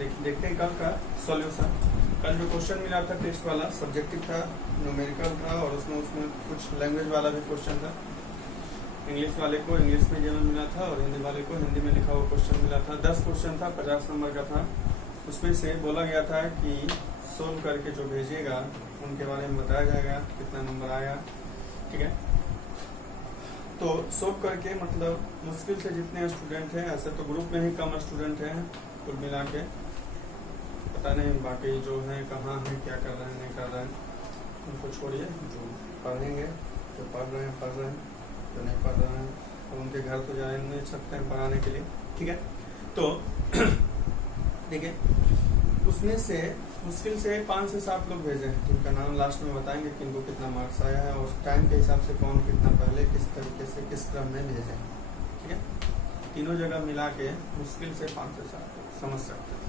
देखते हैं कल का सॉल्यूशन। कल जो क्वेश्चन मिला था टेस्ट वाला सब्जेक्टिव था, न्यूमेरिकल था और उसमें कुछ लैंग्वेज वाला भी क्वेश्चन था। इंग्लिश वाले को इंग्लिश में जनरल मिला था और हिंदी वाले को हिंदी में लिखा हुआ क्वेश्चन मिला था। 10 क्वेश्चन था, 50 नंबर का था। उसमें से बोला गया था कि सोल्व करके जो भेजिएगा उनके बारे में बताया जाएगा कितना नंबर आया। ठीक है, तो सोल्व करके मतलब मुश्किल से जितने स्टूडेंट हैं, ऐसे तो ग्रुप में ही कम स्टूडेंट हैं कुल मिला के, पता नहीं बाकी जो है कहाँ है, क्या कर रहे हैं नहीं कर रहे हैं, उनको छोड़िए। जो पढ़ेंगे जो पढ़ रहे हैं, जो नहीं पढ़ रहे हैं तो उनके घर तो जा नहीं सकते हैं पढ़ाने के लिए। ठीक है, तो देखिए उसमें से मुश्किल से 5 से 7 लोग भेजे हैं, जिनका नाम लास्ट में बताएंगे कि इनको कितना मार्क्स आया है और टाइम के हिसाब से कौन कितना पहले किस तरीके से किस क्रम में भेजे हैं। ठीक है, तीनों जगह मिला के मुश्किल से 5 से 7 लोग समझ सकते हैं।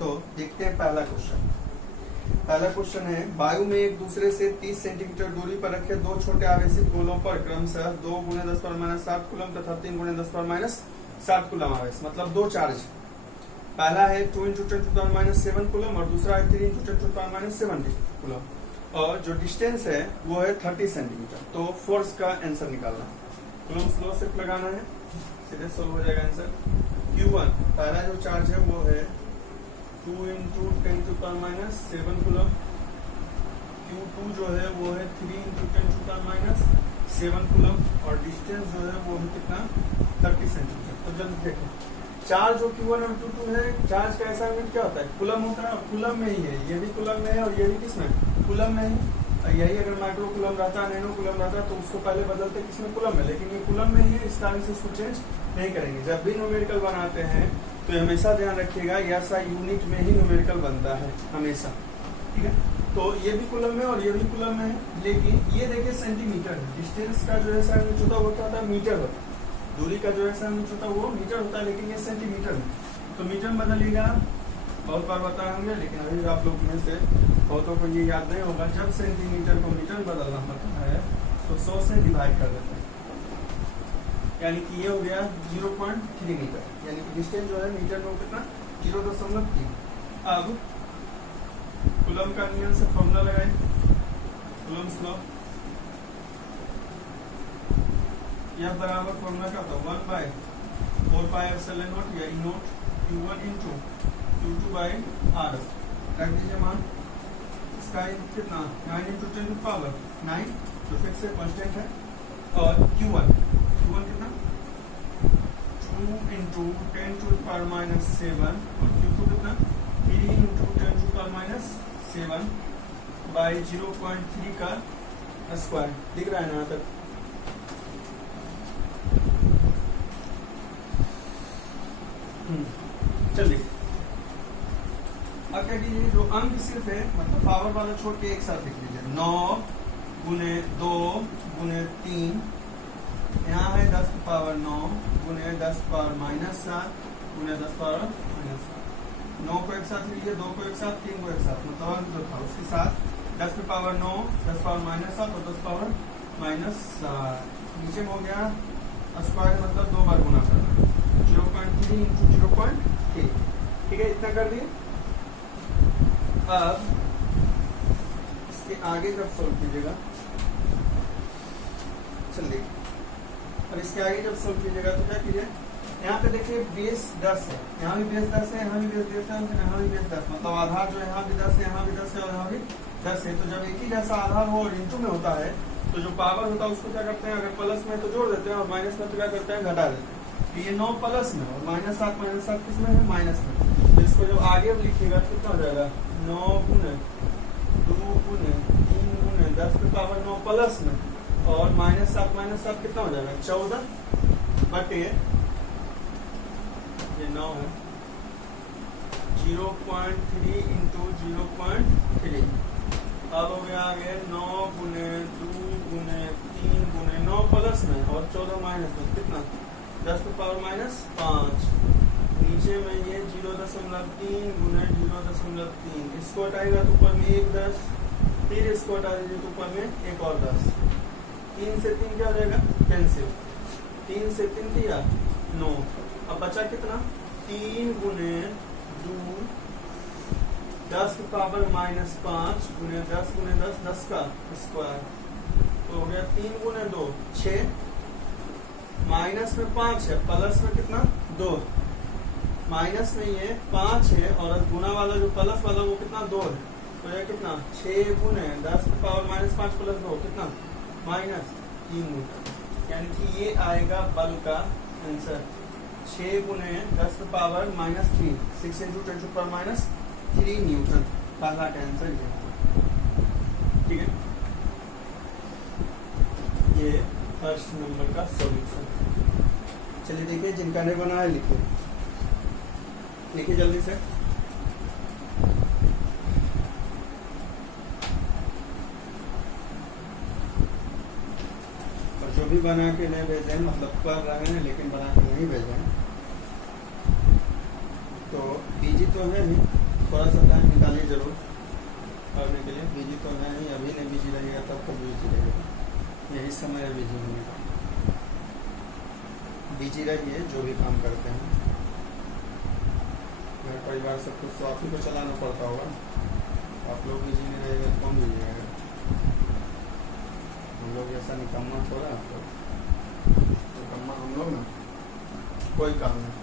तो देखते हैं पहला क्वेश्चन। पहला क्वेश्चन है, वायु में एक दूसरे से 30 सेंटीमीटर दूरी पर रखे दो छोटे आवेशित गोलों पर क्रमशः 2 × 10⁻⁷ कूलम तथा 3 × 10⁻⁷ कूलम आवेश, मतलब 2 चार्ज। पहला है 2 × 10⁻⁷ कूलम और दूसरा है 3 × 10⁻⁷ कूलम और जो डिस्टेंस है वो है 30 सेंटीमीटर। तो फोर्स का आंसर निकालना, कूलम्स लॉ सिर्फ लगाना है, सीधे सोल्व हो जाएगा आंसर। Q1 पहला जो चार्ज है वो है 2 × 10⁻⁷ कूलम। Q2 जो है वो है 3 × 10⁻⁷ कूलम और डिस्टेंस जो है वो है कितना 30 सेंटीमीटर। तो जल्दी देखो, चार्ज जो Q1 और Q2 है, चार्ज का ऐसा यूनिट क्या होता है, कूलम होता है और कूलम में ही है, ये भी कूलम में है और ये भी किसमें, कूलम में ही। यही अगर माइक्रो कूलम रहता, नैनो कूलम रहता तो उसको पहले बदलते किसमें, कूलम में, लेकिन ये कूलम में ही है, इस कारण से इसको चेंज नहीं करेंगे। जब भी न्यूमेरिकल बनाते हैं तो हमेशा ध्यान रखिएगा ऐसा यूनिट में ही न्यूमेरिकल बनता है हमेशा। ठीक है, तो ये भी कूलम में और ये भी कूलम में है, लेकिन ये देखिए सेंटीमीटर है। डिस्टेंस का जो है यूनिट होता है वो क्या होता है, मीटर होता है। दूरी का जो है यूनिट होता है वो मीटर होता है, लेकिन ये सेंटीमीटर में, तो मीटर में बदलिएगा। बहुत बार बताए होंगे लेकिन अभी आप लोग में से बहुतों को ये याद नहीं होगा। जब सेंटीमीटर को मीटर बदलना होता है तो 100 से डिवाइड कर देते हैं, यानी कि ये हो गया 0.3 मीटर, यानी कि डिस्टेंस जो है मीटर में कितना 0.3। अब कूलम का नियम से फॉर्मूला लगाए, कूलम्स लॉ, यह बराबर फॉर्मूला क्या होता है 1/4πε0 या E0 Q1 × Q2/R। रख दीजिए मान, इसका कितना 9 × 10⁻⁹ जो फिर से कांस्टेंट है, और Q1 कितना 2 × 10⁻⁷ और Q2 कितना 3 × 10⁻⁷/0.3 का स्क्वायर। दिख रहा है ना यहाँ तक। चलिए अब क्या कीजिए, जो अंक सिर्फ है मतलब पावर वाला छोड़ के एक साथ लिख लीजिए। 9 × 2 × 3, यहाँ है 10⁻9 × 10⁻⁷ × 10⁻⁷। 9 को एक साथ लीजिए, 2 को एक साथ, 3 को एक साथ, मतलब अंक जो था उसके साथ 10⁻9 10⁻⁷ और 10⁻⁷। नीचे हो गया स्क्वायर, मतलब 2 बार गुना करना, 0.3 × 0.3। ठीक है, इतना कर दिए। अब इसके आगे जब सोल्व कीजिएगा, चलिए अब इसके आगे जब सोल्व कीजिएगा तो क्या कीजिए, यहाँ पे देखिए बेस 10 है, यहाँ भी बेस 10 है, यहाँ भी बेस 10 है, यहाँ भी बेस 10, मतलब आधार जो यहाँ भी 10 है, यहाँ भी 10 है और यहाँ भी 10 है। तो जब एक ही जैसा आधार हो और इंटू में होता है तो जो पावर होता है उसको क्या करते हैं, अगर प्लस में तो जोड़ देते हैं और माइनस में तो क्या करते हैं, घटा देते हैं। तो ये 9 प्लस में और -7 किसमें है, माइनस में। तो इसको जब आगे लिखिएगा कितना हो जाएगा, 9 × 2 × 3 × 10⁻9 प्लस में और -7 कितना हो जाएगा 14 बटे ये 9 है 0.3 × 0.3। अब हो गया आगे 9 × 2 × 3 × 9 प्लस में और 14 माइनस में, कितना 10⁻⁵ नीचे में ये 0.3 × 0.3, इसको हटाएगा तो ऊपर में 1 10, फिर इसको हटा दीजिए तो ऊपर में एक और 10। 3 से 3 क्या हो जाएगा, कैंसिल। 3 से 3 किया 9। अब बचा कितना 3 गुने 2 10 की पावर -5 गुने 10 गुने 10 10 का स्क्वायर तो हो गया 3 गुने 2 6 माइनस में 5 है प्लस में कितना 2 माइनस में ये 5 है और गुना वाला जो प्लस वाला वो कितना 2 है तो ये कितना 6 गुने 10 की पावर -5 प्लस 2 कितना -3 न्यूटन यानी कि ये आएगा बल का आंसर 6 गुने 10 की पावर -3 6 इंटू 10 की पावर -3 न्यूटन पहला का आंसर ये ठीक है। ये फर्स्ट नंबर का सॉल्यूशन। चलिए देखिए जिनका नहीं बना है लिखिए जल्दी से। और जो भी बना के नहीं भेजे हैं मतलब कर रहे हैं लेकिन बना के नहीं भेजे हैं तो बिजी तो है ही थोड़ा सा टाइम निकालिए जरूर पढ़ने के लिए। बिजी तो है ही अभी नहीं बिजी रहेगा तब तो बिजी रहेगा यही समय है बिजी होने का। बिजी रहिए जो भी काम करते हैं घर परिवार सब कुछ तो आप ही को चलाना पड़ता होगा आप लोग बिजी नहीं रहेगा तो कौन बिजी रहेगा। हम लोग ऐसा निकम्मा थोड़ा आप लोग निकम्मा हम लोग ना कोई काम नहीं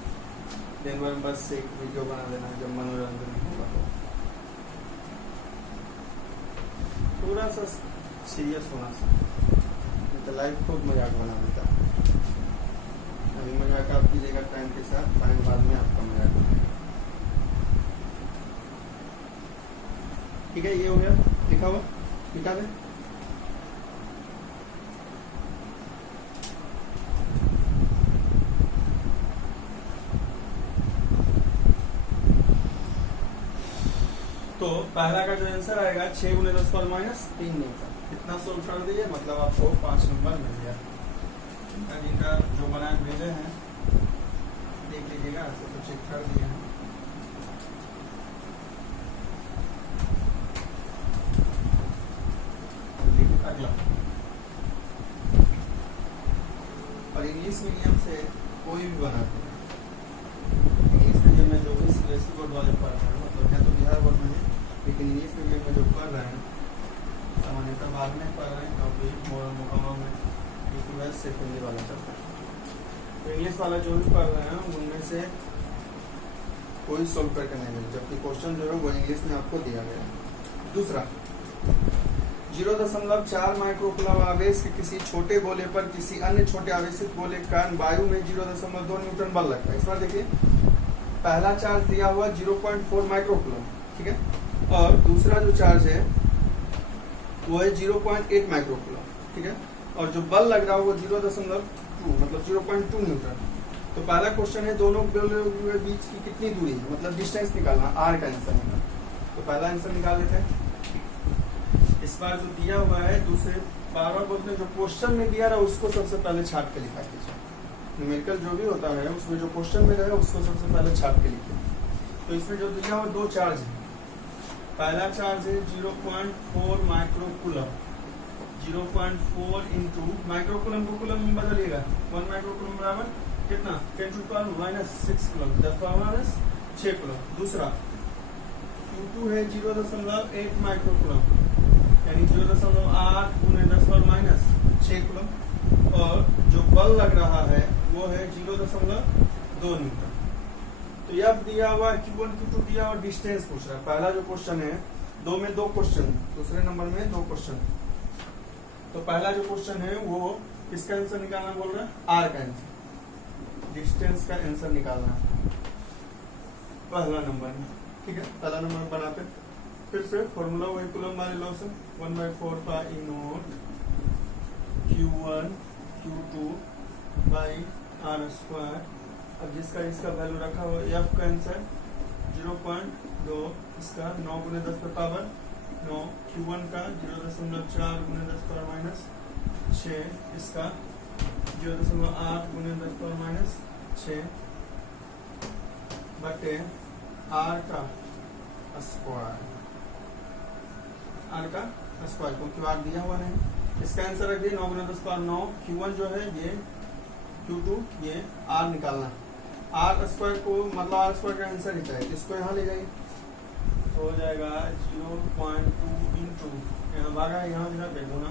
दिन भर बस एक वीडियो बना देना जब मनोरंजन होगा तो थोड़ा सा सीरियस होना तो लाइफ खूब मजाक बना देता है। अभी मजाक आप कीजिएगा टाइम के साथ टाइम बाद में आपका मजाक बनेगा ठीक है। ये हो गया लिखा हुआ लिखा दे। तो पहला का जो आंसर आएगा 6 गुने 10 पर -3 न्यूटन इतना सोल्व कर दिए मतलब आपको 5 नंबर मिल गया। जिनका जो बना भेजे हैं देख लीजिएगा ऐसे तो चेक कर दिए हैं। अगला और इंग्लिश मीडियम से कोई भी बनाते हैं इंग्लिश मीडियम में जो भी सीबीएसई बोर्ड वाले पढ़ रहे हैं मतलब है तो बिहार बोर्ड में लेकिन इंग्लिश मीडियम में जो पढ़ रहे हैं सामान्यतः बाद में पढ़ रहे हैं क्योंकि मुकामा में यूट्यूब से हिंदी वाला चलता है तो इंग्लिश वाला जो भी पढ़ रहे हैं उनमें से कोई सोल्व करके नहीं मिले जबकि क्वेश्चन जो है वो इंग्लिश में आपको दिया गया है। दूसरा 0.4 माइक्रोकुलम आवेश के किसी छोटे गोले पर किसी अन्य छोटे आवेशित गोले के कारण वायु में 0.2 न्यूटन बल लगता है। इस बार देखिए पहला चार्ज दिया हुआ 0.4 माइक्रोकुलम ठीक है और दूसरा जो चार्ज है वो है 0.8 माइक्रोकुलम ठीक है और जो बल लग रहा है वो 0.2 मतलब 0.2 न्यूटन। तो पहला क्वेश्चन है दोनों गोलों के बीच की कितनी दूरी है मतलब डिस्टेंस निकालना आर का आंसर निकालना। तो पहला आंसर निकाल लेते हैं। इस बार जो दिया हुआ है दूसरे बार बोलते हैं जो क्वेश्चन में दिया रहा उसको सबसे पहले छाट के लिखा कीजिए। न्यूमेरिकल जो भी होता है उसमें जो क्वेश्चन में रहेगा उसको सबसे पहले छाट के लिखिए। तो इसमें जो दिया हुआ 2 चार्ज है पहला चार्ज है 0.4 माइक्रोकुलम 0.4 इंटू माइक्रोकुलम को कुलम में बदलिएगा 1 माइक्रोकुलम बराबर कितना 10 to power -6 coulomb 10 power -6 coulomb. दूसरा Q2 है 0.8 माइक्रोकुलम यानी 0.8 गुने 10 पावर -6 कुलम और जो बल लग रहा है वो है 0.2 न्यूटन। तो यह दिया हुआ Q1 Q2 दिया और डिस्टेंस पूछ रहा है। पहला जो क्वेश्चन है 2 में 2 क्वेश्चन दूसरे नंबर में 2 क्वेश्चन। तो पहला जो क्वेश्चन है वो किसका आंसर निकालना बोल रहा है आर का आंसर डिस्टेंस का आंसर निकालना है पहला नंबर में ठीक है। पहला नंबर बनाते फिर से फॉर्मूला वही कूलम वाले लॉ से 1/4 pi e naught Q1 Q2 by are square. अब जिसका इसका वैल्यू रखा हुआ एफ का आंसर 0.2 इसका 9 गुने 10 पर पावर 9 Q1 का 0.4 गुने 10 पर -6 इसका 0.8 गुने 10 पर -6 बटे आर का स्क्वायर क्योंकि आर दिया हुआ नहीं। इसका आंसर रख दिए 9 गुने 10 पर 9 Q1 जो है ये Q2 ये R निकालना है। आर स्क्वायर को मतलब आर स्क्वायर का आंसर ही है, इसको यहाँ ले जाइए तो हो जाएगा 0.2 इंटू यहाँ भागा यहाँ जगह पे गुना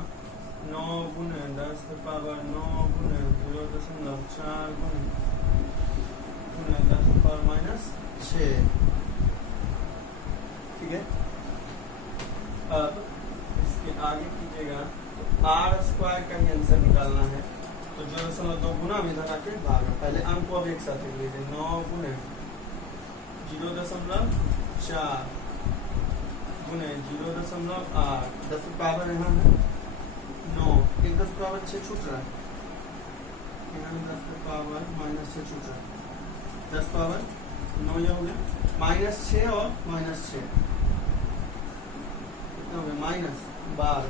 9 गुने 10 पावर 9 गुने 0.4 गुने 10 पावर माइनस 6। ठीक है, अब इसके आगे कीजिएगा तो आर स्क्वायर का ही आंसर निकालना है तो 0.2 गुना में इधर आके भागा। पहले अंक को अब एक साथ लिख लीजिए 9 गुने 0.4 गुने 0.8 10 पावर यहाँ है 9 एक 10 पावर 6 छूट रहा है, यहाँ 10 पावर माइनस 6 छूट रहा है 10 पावर 9 ये हो गया माइनस 6 और माइनस 6 कितना हो गया माइनस 12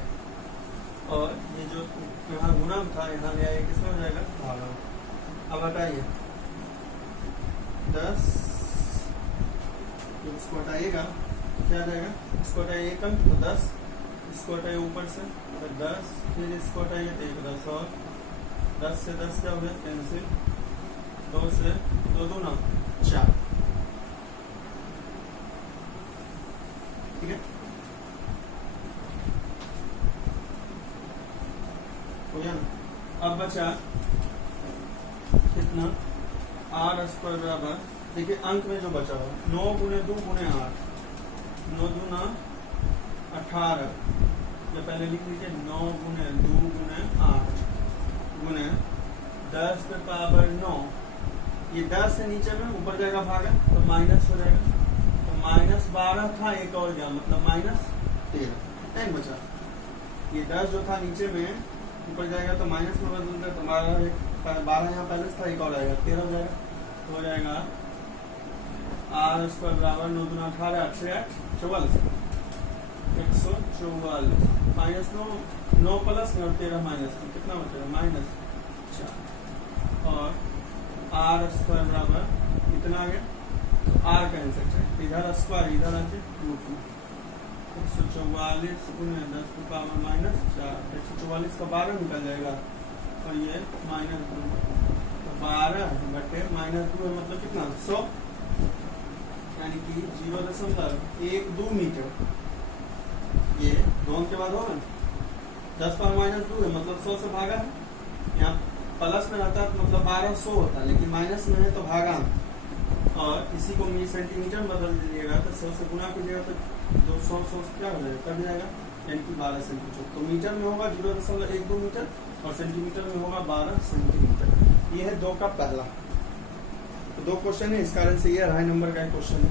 और ये जो यहाँ गुना था यहाँ ले आइए किसमें हो जाएगा भागा। अब हटाइए 10 तो इसको हटाइएगा क्या आ जाएगा, इसको हटाइए एक अंक तो 10, इसको हटाइए ऊपर से तो 10, फिर इसको हटाइए तो एक 10 और 10 से 10 क्या हो गया कैंसिल, 2 से 2 दूना 4। ठीक है, हो गया ना। अब बचा कितना आर स्क्वायर बराबर, देखिए अंक में जो बचा हुआ 9 गुने 2 गुने 8 9 दूना 18 या पहले लिख लीजिए 9 गुने 2 गुने 8 गुने 10 पे पावर 9 ये 10 से नीचे में ऊपर जाएगा भागा तो माइनस हो जाएगा तो माइनस 12 था एक और गया मतलब माइनस 13 बचा। ये 10 जो था नीचे में ऊपर जाएगा तो माइनस में बदल जाएगा तो 12 यहाँ पहले था एक और आएगा 13 हो जाएगा तो हो जाएगा आर स्क्वायर बराबर 9 दूना 18 8 44 144 माइनस 9 प्लस 13 माइनस कितना बचेगा माइनस 4 और आर स्क्वायर बराबर कितना आ गया आर का आंसर चाहिए इधर स्क्वायर इधर आके 144 गुने 10 की पावर माइनस 4 144 का 12 निकल जाएगा और ये माइनस 2 12 बटे माइनस 2 मतलब कितना 100 यानी कि 0.12 मीटर। ये 2 के बाद होगा 10 पर माइनस 2 है मतलब 100 से भागा है, यहाँ प्लस में रहता है तो मतलब 1200 होता है लेकिन माइनस में है तो भागा और इसी को सेंटीमीटर में बदल दीजिएगा तो 100 से गुना कीजिएगा तो 200 क्या हो जाएगा कट जाएगा यानी कि 12 सेंटीमीटर। तो मीटर में होगा 0.12 मीटर और सेंटीमीटर में होगा 12 सेंटीमीटर। ये है 2 का पहला। तो 2 क्वेश्चन है इस कारण से ये 2.5 नंबर का क्वेश्चन है।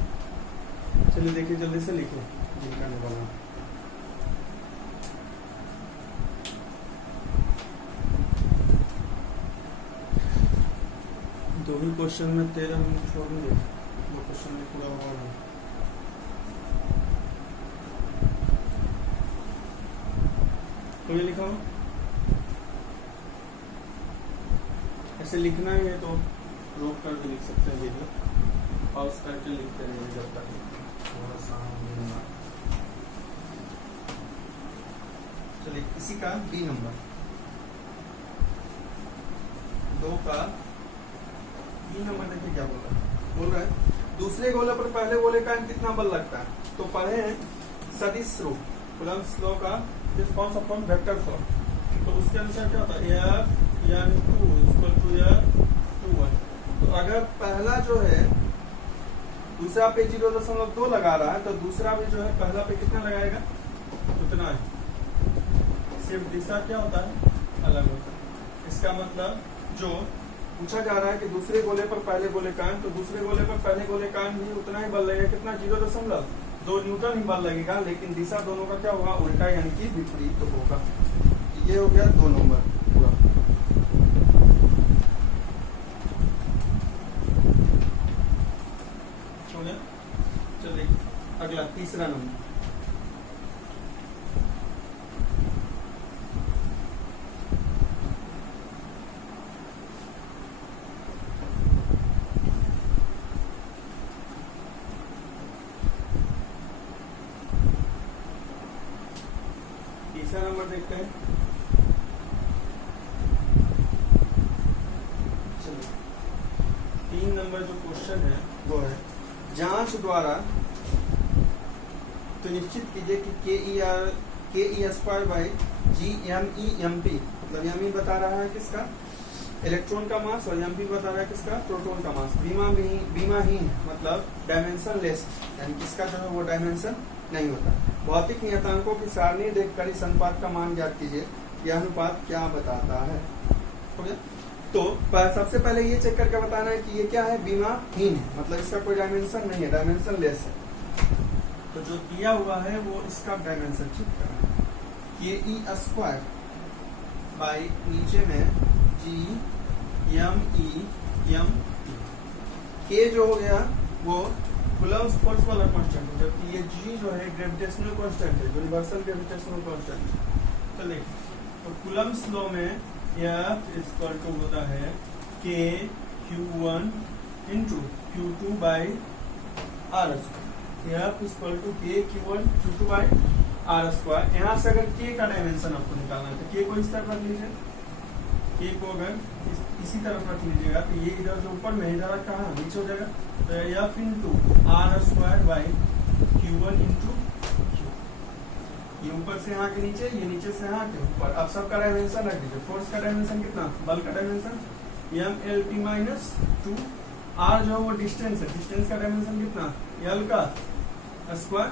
चलिए देखिए जल्दी से लिखिए जिनका निकालना। दो ही क्वेश्चन में 13 मिनट छोड़ेंगे, 2 क्वेश्चन में पूरा होगा। तो ये लिखा हो ऐसे लिखना ही है तो रोक करके लिख सकते हैं वीडियो पॉज करके लिखते रहेंगे जब तक थोड़ा सा। चलिए इसी का बी नंबर 2 का बी नंबर देखिए क्या बोल रहा है दूसरे गोले पर पहले गोले का कितना बल लगता है। तो पढ़े हैं सदिश रूप कुलम्ब्स लॉ का कौन सा फॉर्म वेक्टर फॉर्म। तो उसके अनुसार क्या होता है F यानी 2 इक्वल टू F 2 तो अगर पहला जो है दूसरा पे 0.2 लगा रहा है तो दूसरा भी जो है पहला पे कितना लगाएगा उतना है, सिर्फ दिशा क्या होता है अलग होता है। इसका मतलब जो पूछा जा रहा है कि दूसरे गोले पर पहले गोले का तो दूसरे गोले पर पहले गोले का भी उतना ही बल लगेगा कितना 0.2 न्यूटन ही बल लगेगा लेकिन दिशा दोनों का क्या होगा उल्टा यानी कि विपरीत तो होगा। ये हो गया 2 नंबर पूरा। चलिए अगला तीसरा नंबर देखते हैं। 3 नंबर जो क्वेश्चन है वो है जांच द्वारा तो निश्चित कीजिए कि K square by G M E M P, मतलब एम ई बता रहा है किसका, इलेक्ट्रॉन का मास, और एम पी बता रहा है किसका, प्रोटॉन का मास। बीमाहीन मतलब डायमेंशन लेस, यानी किसका जो है वो डायमेंशन नहीं होता। भौतिक नियतांकों की सारणी देखकर इस अनुपात का मान ज्ञात कीजिए, यह अनुपात क्या बताता है। हो गया। तो सबसे पहले ये चेक करके बताना है कि ये क्या है, बीमाहीन है, मतलब इसका कोई डायमेंशन नहीं है, डायमेंशन लेस है। तो जो दिया हुआ है वो इसका डायमेंशन चेक करना है, के ई स्क्वायर बाई नीचे में जी एम ई एम, के जो हो गया वो कूलम्ब फोर्स वाला कांस्टेंट है, जबकि ये जी जो है ग्रेविटेशनल कांस्टेंट है, यूनिवर्सल ग्रेविटेशनल कांस्टेंट। तो देखिए, तो कूलम्ब्स लॉ में F इक्वल टू होता है K Q1 into Q2 by are square. F equal to K Q1 Q2 by are square. यहाँ से अगर के का डायमेंशन आपको निकालना है तो के को इस तरफ रख लीजिए, के को अगर इसी तरफ रख लीजिएगा तो ये इधर जो ऊपर में इधर कहाँ नीचे हो जाएगा, तो F into R square by Q1 into ये ऊपर से यहाँ के नीचे, ये नीचे से यहाँ के ऊपर। अब सबका डायमेंशन रख दीजिए। फोर्स का डायमेंशन कितना, बल का dimension M L T minus 2, R जो है वो डिस्टेंस है, डिस्टेंस का डायमेंशन कितना, एल का स्क्वायर,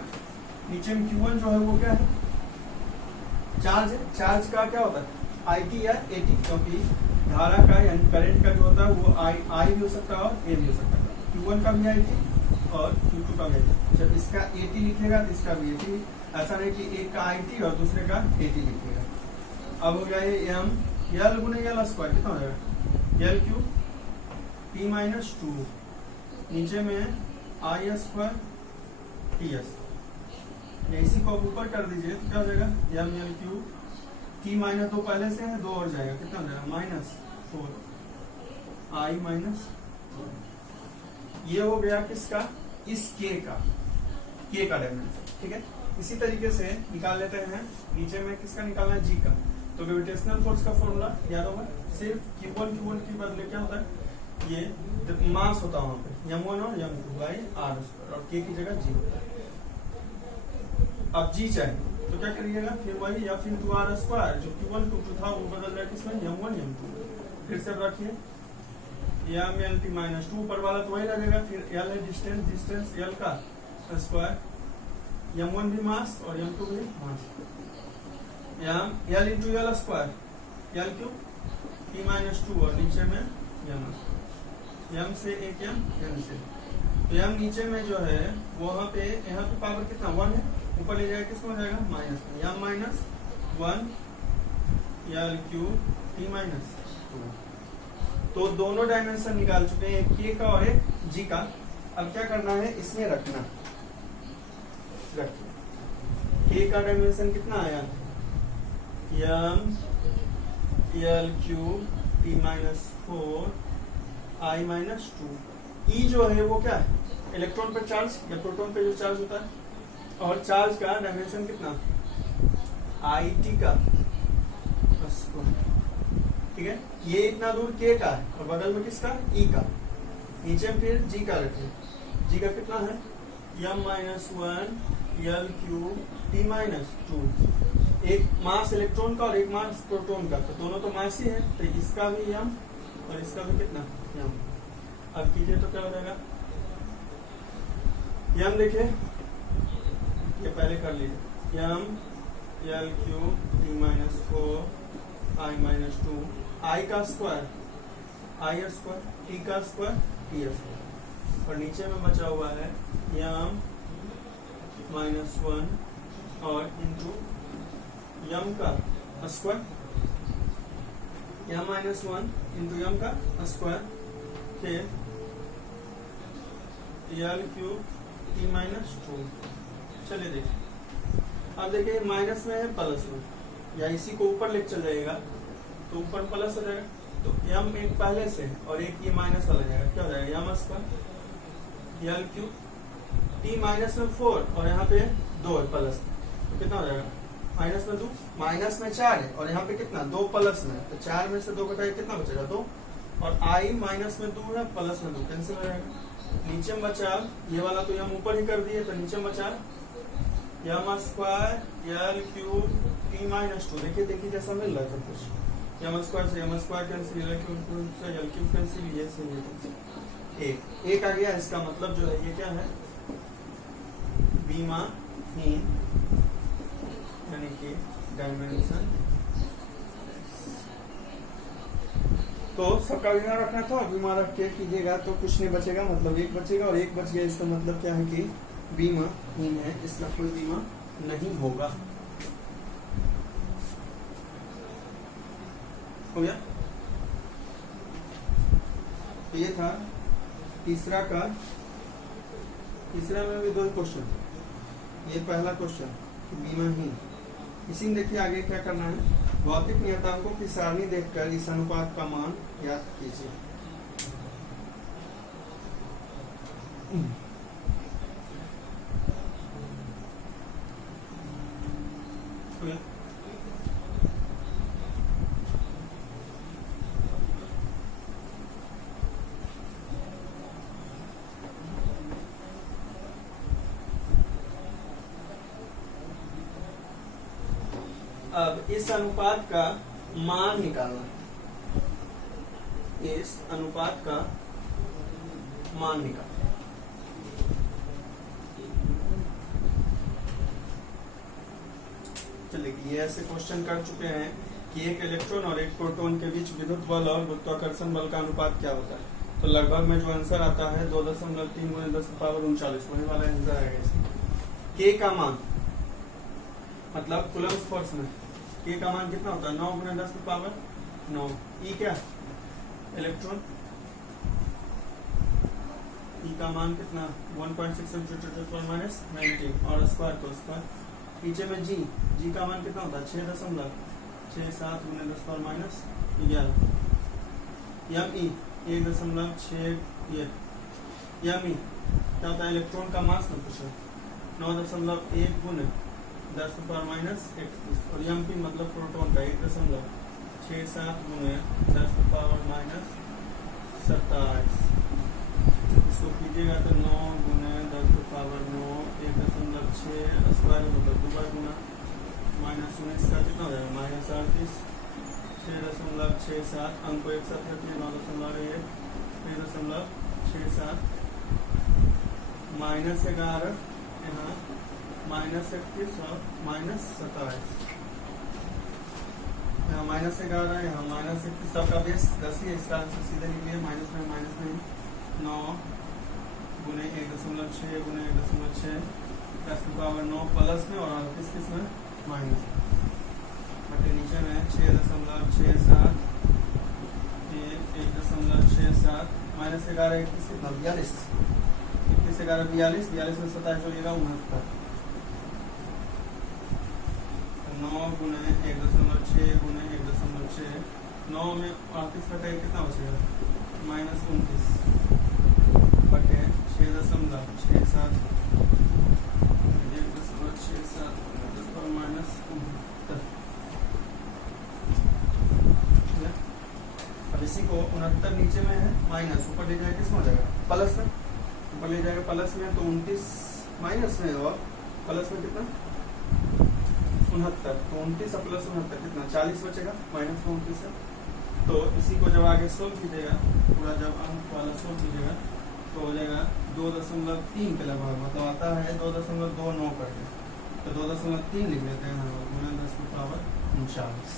नीचे में Q1 जो है वो क्या है, चार्ज है। चार्ज का क्या होता है, आई टी या ए टी, क्योंकि धारा का यानी करंट का जो होता है वो आई भी हो सकता है और ए भी हो सकता है। Q1 का भी आई टी और Q2 का भी आई टी। जब इसका ए टी लिखिएगा तो इसका भी ए टी, ऐसा नहीं कि एक का आई टी और दूसरे का ए टी लिखिएगा। अब हो गया ये एम एल गुने एल स्क्वायर, कितना हो जाएगा, एल क्यू टी माइनस 2, नीचे में आई स्क्वायर टी एस। इसी को आप ऊपर कर दीजिए तो क्या हो जाएगा, M L Q T minus 2 पहले से है, 2 और जाएगा, कितना हो जाएगा, -4 आई माइनस। ये हो गया किसका, इस के का डायमेंशन। ठीक है, इसी तरीके से निकाल लेते हैं नीचे में किसका निकालना है, जी का। तो ग्रेविटेशनल फोर्स का फॉर्मूला याद होगा, सिर्फ Q1 के बदले क्या होता है, ये मास होता है वहां पे m1 और m2 बाई आर स्क्वायर, और k की जगह g होता है। अब g चाहिए तो क्या करिएगा, फिर वही f इंटू आर स्क्वायर, जो Q1 Q2 था वो बदल जाए किसमें, m1 m2। फिर से रखिए एम एल टी माइनस 2, ऊपर वाला तो वही रहेगा, फिर l है डिस्टेंस l का स्क्वायर, m1 भी मास और m2 भी मास, l into L square, l Q T minus 2, और नीचे में m से एक m से, तो m नीचे में जो है वहां पे, यहाँ पे पावर कितना 1 है, ऊपर ले जाएगा किसको हो जाएगा माइनस में, m minus 1 l Q T minus 2। तो दोनों डायमेंशन निकाल चुके हैं, एक के का और एक जी का। अब क्या करना है, इसमें रखना, के का डायमेंशन कितना आया, M L Q T minus 4 I minus 2। E जो है वो क्या है, इलेक्ट्रॉन पे चार्ज या प्रोटॉन पे जो चार्ज होता है, और चार्ज का डायमेंशन कितना, आई टी का। ठीक है, ये इतना दूर के का है और बगल में किसका, ई का, नीचे फिर जी का रखिए, जी का कितना है, M minus 1 L Q T minus 2। एक मास इलेक्ट्रॉन का और एक मास प्रोटॉन का, तो दोनों तो मास ही है, तो इसका भी एम और इसका भी कितना एम। अब कीजिए तो क्या हो जाएगा, एम देखिए, ये पहले कर लीजिए, M L Q T minus 4 I minus 2, I का स्क्वायर आई स्क्वायर, टी का स्क्वायर टी स्क्वायर, और नीचे में बचा हुआ है एम माइनस 1 और इंटू एम का square, M minus 1 into M का स्क्वायर, फिर एल क्यू टी माइनस 2। चलिए देखिए, अब देखिए माइनस में है प्लस में, या इसी को ऊपर ले चल जाएगा तो ऊपर प्लस हो जाएगा, तो m एक पहले से और एक ये माइनस वाला जाएगा, क्या हो जाएगा, m square L Q T minus में 4 और यहाँ पे 2 है प्लस, तो कितना हो जाएगा, माइनस में 2, माइनस में 4 है और यहाँ पे कितना 2 प्लस में, तो 4 में से 2 घटाए कितना बचेगा 2, और आई माइनस में 2 है, प्लस में 2 कैंसिल हो जाएगा। नीचे में बचा ये वाला, तो हम ऊपर ही कर दिए, तो नीचे में बचा यम square L cube T minus 2। देखिए देखिए जैसा मिल रहा है सब कुछ। यम स्क्वायर से यम स्क्वायर कैंसिल, एल क्यूब से एल क्यूब कैंसिल, ये से ये कैंसिल। एक आ गया। इसका मतलब जो है ये क्या है, बीमाहीन यानी कि डायमेंशन। तो सबका बीमा रखना था, बीमा रख के कीजिएगा तो कुछ नहीं बचेगा, मतलब एक बचेगा और एक बच गया। इसका मतलब क्या है कि बीमाहीन है, इसका कोई बीमा नहीं होगा। हो गया। तो ये था तीसरा का। तीसरा में भी 2 क्वेश्चन। ये पहला क्वेश्चन बीमाहीन। इसी में देखिए आगे क्या करना है, भौतिक नियतांकों की सारणी देखकर इस अनुपात का मान याद कीजिए। अब इस अनुपात का मान निकालना, इस अनुपात का मान निकालना। चलिए ये ऐसे क्वेश्चन कर चुके हैं कि एक इलेक्ट्रॉन और एक प्रोटॉन के बीच विद्युत बल और गुरुत्वाकर्षण बल का अनुपात क्या होता है। तो लगभग में जो आंसर आता है 2.3 × 10⁻39, वही वाला आंसर आएगा इसमें। के का मान मतलब कूलम्ब फोर्स में के का मान कितना होता है, 9 × 10⁻9। ई क्या, इलेक्ट्रॉन, ई का मान कितना 1.6 × 10⁻19 और स्क्वायर तो स्क्वायर। पीछे में जी, जी का मान कितना होता है 6.67 × 10⁻11। यम ई 1.6। यम ई क्या होता है, इलेक्ट्रॉन का मास में पूछा, 9.1 × 10⁻31 और यम पी मतलब प्रोटॉन का 1.67 × 10⁻27। इसको कीजिएगा तो 9 × 10⁻9 1.6 स्क्वायर मतलब 2 बार गुना -19 का कितना हो जाएगा -38 6.67। अंक को एक साथ रखिए 9.1 1.67 -11 यहाँ -31 और -27। यहाँ -11 यहाँ -31, सबका बेस 10 ही है, इसका आंसर सीधे निकलिए माइनस में 9 × 1.6 × 1.6 10⁻9 प्लस में और किस में माइनस बटे नीचे में 6.67 1.67 -11 21 कितना 42 21 11 42 42 में 27 होगा 69। 9 × 1.6 × 1.6 9 में 38 बटे कितना बचेगा -29 बटे 6.67 1.67 अब इसी को 69 नीचे में है माइनस, ऊपर ले जाएगा किसमें हो जाएगा प्लस में, ऊपर ले जाएगा प्लस में तो 29 माइनस में और प्लस में कितना 69, तो 29 प्लस 69 कितना 40 बचेगा माइनस 29 है। तो इसी को जब आगे सोल्व कीजिएगा पूरा, जब अंक वाला सोल्व कीजिएगा तो हो जाएगा 2.3 के लगभग, मतलब आता है 2.29 करके, तो 2.3 लिख लेते हैं 10⁻39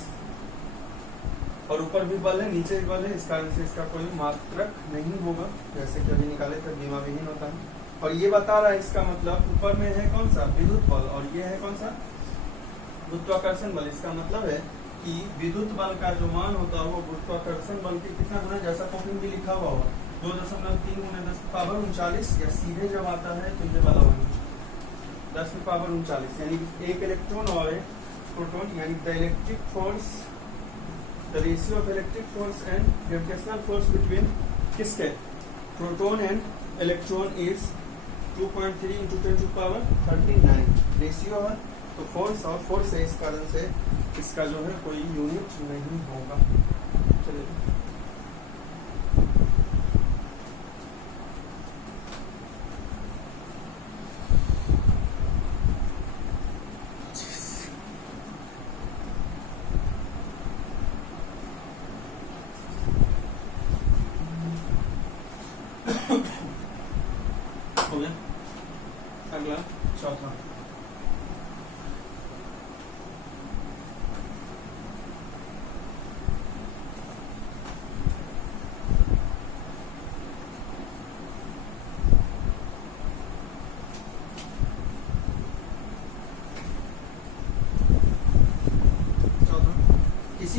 और ऊपर भी बल है नीचे भी बल है, इस कारण से इसका कोई मात्रक नहीं होगा, जैसे कि अभी निकाले थे बीमा विहीन होता है। और ये बता रहा है इसका मतलब ऊपर में है कौन सा विद्युत बल और ये है कौन सा गुरुत्वाकर्षण बल। इसका मतलब है कि विद्युत बल का जो मान होता है वो गुरुत्वाकर्षण बल के कितना गुना, जैसा कॉपी में लिखा हुआ होगा 2.3 × 10⁻39 या सीधे जब आता है तो ये वाला वन 10⁻39 यानी एक इलेक्ट्रॉन और एक प्रोटॉन, यानी the electric force, the ratio of electric force and gravitational force between किसके proton and electron is 2.3 × 10⁻39 ratio है। तो फोर्स और फोर्स है, इस कारण से इसका जो है कोई यूनिट नहीं होगा। चलिए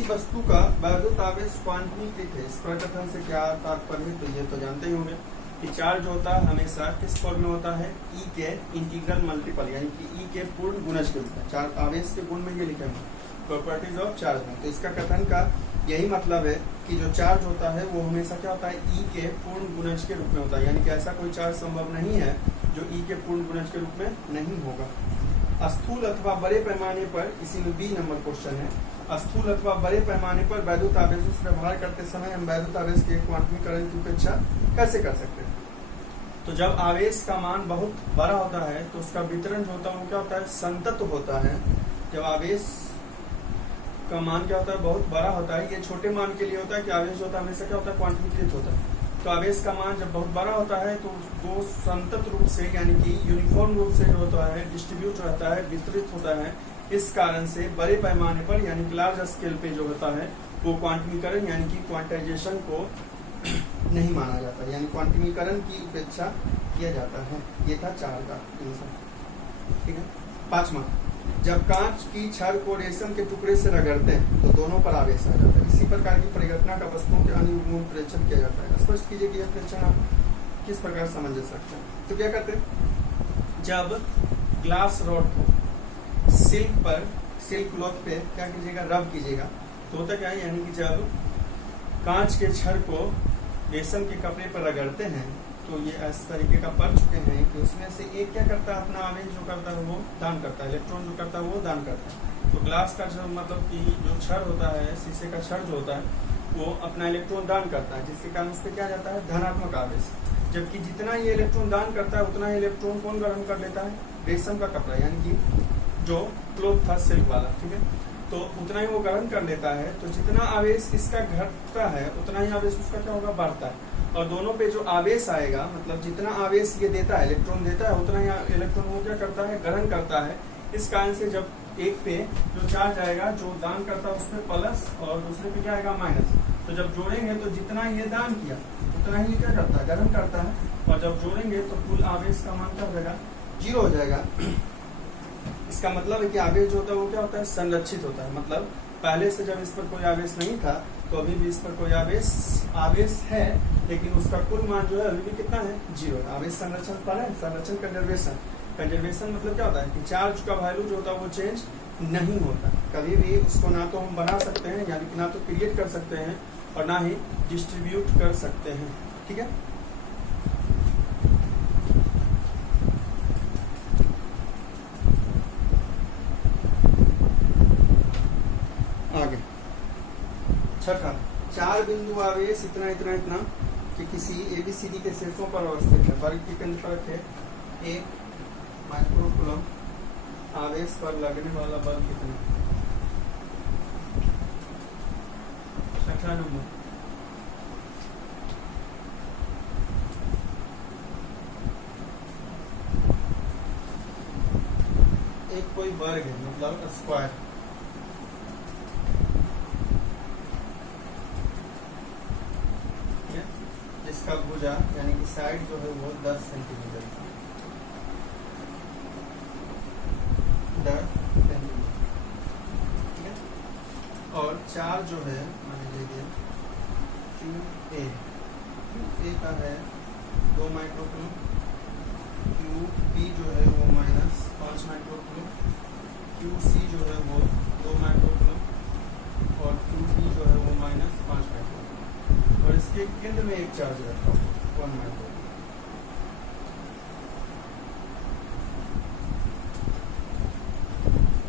वस्तु का वैद्युत आवेश क्वांटमीकृत है। इस प्रकथन से क्या तात्पर्य है? तो ये तो जानते ही होंगे कि चार्ज होता है हमेशा किस फॉर्म में होता है, ई के इंटीग्रल मल्टीपल, यानी कि ई के पूर्ण गुणज के रूप में। चार्ज आवेश के गुण में ये लिखे हैं प्रॉपर्टीज ऑफ चार्ज में। तो इसका कथन का यही मतलब है कि जो चार्ज होता है वो हमेशा क्या होता है, ई के पूर्ण गुणज के रूप में होता है, यानी कि ऐसा कोई चार्ज संभव नहीं है जो ई के पूर्ण गुणज के रूप में नहीं होगा। स्थूल अथवा बड़े पैमाने पर, इसी में बी नंबर क्वेश्चन है, स्थूल अथवा बड़े पैमाने पर वैद्युत आवेशों से व्यवहार करते समय हम वैद्युत आवेश के क्वांटमीकरण की उपेक्षा कैसे कर सकते हैं? तो जब आवेश का मान बहुत बड़ा होता है तो उसका वितरण जो होता है वो क्या होता है, संतत होता है। जब आवेश का मान क्या होता है, बहुत बड़ा होता है, ये छोटे मान के लिए होता है कि आवेश होता है हमेशा क्या होता है, क्वांटमीकृत होता है। तो आवेश का मान जब बहुत बड़ा होता है तो वो संतत रूप से यानी कि यूनिफॉर्म रूप से जो होता है डिस्ट्रीब्यूट रहता है, वितरित होता है। इस कारण से बड़े पैमाने पर यानी कि लार्ज स्केल पे जो होता है वो क्वांटमीकरण यानी कि क्वांटाइजेशन को नहीं माना जाता, यानी क्वांटमीकरण की उपेक्षा किया जाता है। ये था 4 का आंसर, ठीक है। 5वां, जब कांच की छड़ को रेशम के टुकड़े से रगड़ते हैं तो दोनों पर आवेश आ जाता है। इसी प्रकार की परिघटना का वस्तुओं के अनुरूप परीक्षण किया जाता है। स्पष्ट कीजिए कि यह परीक्षण आप किस प्रकार समझ सकते हैं। तो क्या करते हैं, जब ग्लास रॉड को सिल्क पर, सिल्क क्लॉथ पे क्या कीजिएगा, रब कीजिएगा, तो होता क्या है, यानी कि जब कांच के छड़ को रेशम के कपड़े पर रगड़ते हैं तो ये इस तरीके का पढ़ चुके हैं कि उसमें से एक क्या करता है, अपना आवेश जो करता है वो दान करता है, इलेक्ट्रॉन जो करता है वो दान करता है। तो ग्लास का जो मतलब कि जो छड़ होता है, शीशे का छड़ जो होता है वो अपना इलेक्ट्रॉन दान करता है, जिसके कारण उस पर क्या जाता है, धनात्मक आवेश। जबकि जितना ये इलेक्ट्रॉन दान करता है उतना ही इलेक्ट्रॉन कौन ग्रहण कर लेता है, रेशम का कपड़ा, यानी कि जो क्लॉथ था सिल्क वाला, ठीक है, तो उतना ही वो ग्रहण कर लेता है। तो जितना आवेश इसका घटता है उतना ही आवेश उसका क्या होगा, बढ़ता है। और दोनों पे जो आवेश आएगा, मतलब जितना आवेश ये देता है, इलेक्ट्रॉन देता है, उतना ही इलेक्ट्रॉन वो क्या करता है, ग्रहण करता है। इस कारण से जब एक पे जो चार्ज आएगा, जो दान करता है उस पर प्लस और दूसरे पे क्या आएगा, माइनस। तो जब जोड़ेंगे तो जितना ये दान किया उतना ही क्या करता है, ग्रहण करता है। और जब जोड़ेंगे तो कुल आवेश का मान क्या हो जाएगा, 0 हो जाएगा। इसका मतलब है कि आवेश जो होता है वो क्या होता है, संरक्षित होता है। मतलब पहले से जब इस पर कोई आवेश नहीं था तो अभी भी इस पर कोई आवेश है, लेकिन उसका कुल मान जो है अभी भी कितना है, 0 है। आवेश संरक्षण पर है, संरक्षण कंजर्वेशन। कंजर्वेशन मतलब क्या होता है कि चार्ज का वैल्यू जो होता है वो चेंज नहीं होता कभी भी। उसको ना तो हम बना सकते हैं, यानी कि ना तो क्रिएट कर सकते हैं और ना ही डिस्ट्रीब्यूट कर सकते हैं, ठीक है। आगे 6, 4 बिंदु आवेश इतना इतना इतना कि किसी ABCD के शीर्षों पर अवस्थित है। वर्ग के केंद्र पर रखे 1 माइक्रोकूलम आवेश पर लगने वाला बल कितना। 6 नंबर, एक कोई वर्ग है, मतलब स्क्वायर, जिसका भुजा यानी कि साइड जो है वो 10 सेंटीमीटर, 10 सेंटीमीटर, ठीक है। और 4 जो है मान लीजिए QA का है 2 माइक्रोकूलम, QB जो है वो -5 माइक्रोकूलम, QC जो है वो 2 माइक्रोकूलम और QD जो है वो -5 माइक्रोकूलम। और इसके केंद्र में एक चार्ज रखा हुआ 1 माइक्रोकूलम।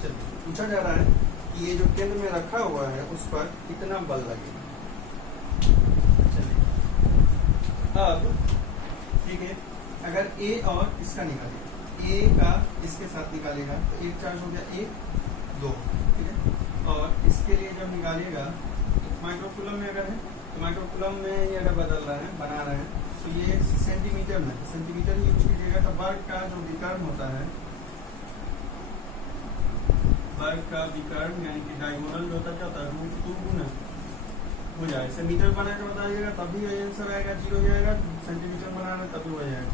चलिए, पूछा जा रहा है कि ये जो केंद्र में रखा हुआ है उस पर कितना बल लगेगा। चलिए, अब ठीक है, अगर A और इसका निकालेगा, A का इसके साथ निकालेगा तो एक चार्ज हो गया 1, 2, ठीक है। और इसके लिए जब निकालेगा तो माइक्रोकूलम में अगर है तो माइक्रोकूलम में ये अगर बदल रहा है, बना रहे हैं, तो ये सेंटीमीटर में, सेंटीमीटर यूज कीजिएगा। तो वर्ग का जो विकर्ण होता है, वर्ग का विकर्ण यानी कि डायगोनल जो होता है क्या होता है, √2 गुना भुजा। इसे मीटर बना के बताइएगा तभी ये आंसर आएगा, 0 जाएगा। सेंटीमीटर बना रहे तभी हो जाएगा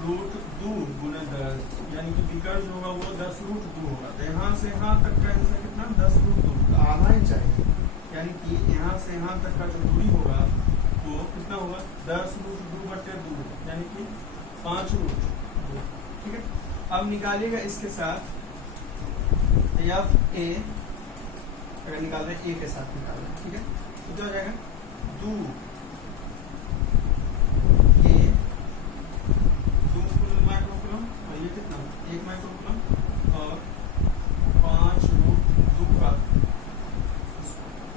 √2 गुना 10, यानी कि विकर्ण जो होगा वो 10 √2 होगा। तो यहाँ से यहाँ तक का आंसर कितना, 10 √2, आना ही चाहिए। यानी कि यहाँ से यहाँ तक का जो दूरी होगा वो कितना होगा 10√2/2 यानी कि 5√2। ठीक है, अब निकालिएगा इसके साथ एफ ए, अगर निकाल रहे ए के साथ निकाल रहे हैं, ठीक है, तो क्या हो जाएगा 2 माइक्रोकूलम और ये कितना 1 माइक्रोकूलम और 5√2 का।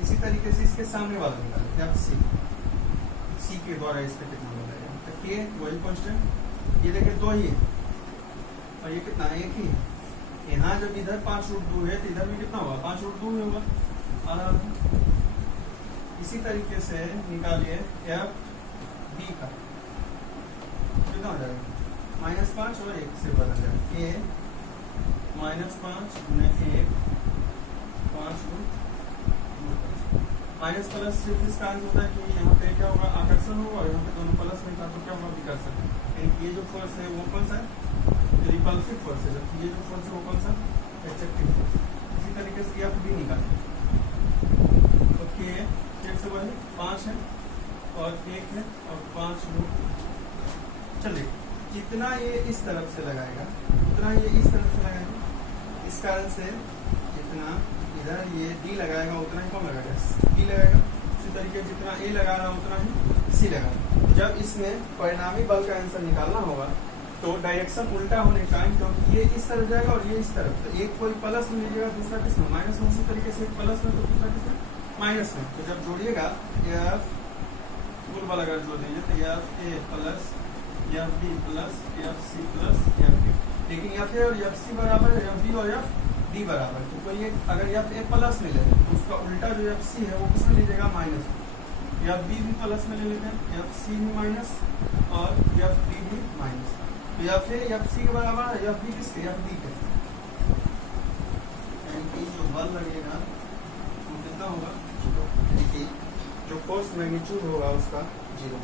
इसी तरीके से इसके सामने वाला निकालें एफ सी के द्वारा इसका कितना हो जाएगा, तो के वही कांस्टेंट, ये देखिए 2 ही और ये कितना 1 ही। यहाँ जब इधर 5√2 है तो इधर भी कितना होगा 5√2 में होगा। और इसी तरीके से निकालिए एफ बी का, कितना हो जाएगा -5 और 1 से बदल जाएगा ए -5 गुने 1 5√2। माइनस प्लस सिर्फ इसका अर्थ होता है कि यहाँ पे क्या होगा आकर्षण होगा और यहाँ पे दोनों प्लस में था तो क्या होगा विकर्षण। ये जो फोर्स है वो कौन सा है रिपल्सिव फोर्स है, जबकि ये जो फोर्स है वो कौन सा एट्रैक्टिव फोर्स। इसी तरीके से एफ भी निकालें तो के से वही 5 है और 1 है और 5√2। चलिए जितना ये इस तरफ से लगाएगा उतना ये इस तरफ से लगाएगा, इस कारण से जितना इधर ये डी लगाएगा उतना ही कौन लगाएगा डी लगाएगा। इसी तरीके जितना ए लगा रहा है उतना ही सी लगाएगा। जब इसमें परिणामी बल का आंसर निकालना होगा तो डायरेक्शन उल्टा होने का, क्योंकि ये इस तरफ जाएगा और ये इस तरफ, तो एक कोई प्लस में लीजिएगा दूसरा किसमें माइनस में। उसी तरीके से एक प्लस में तो दूसरा किसमें माइनस में। तो जब जोड़िएगा एफ फुल वाला अगर जोड़ दीजिए तो F A plus F B plus F C plus F D. लेकिन एफ ए और एफ सी बराबर है एफ बी और एफ डी बराबर, तो कोई एक अगर एफ ए प्लस में ले लें तो उसका उल्टा जो एफ सी है वो किसमें लीजिएगा माइनस में। एफ बी भी प्लस में ले लेते हैं, एफ सी भी माइनस और एफ डी भी माइनस। तो एफ ए एफ सी के बराबर है, एफ बी किसके एफ डी के। यानी कि जो बल लगेगा वो कितना होगा 0, यानी कि जो फोर्स मैग्नीट्यूड होगा उसका 0।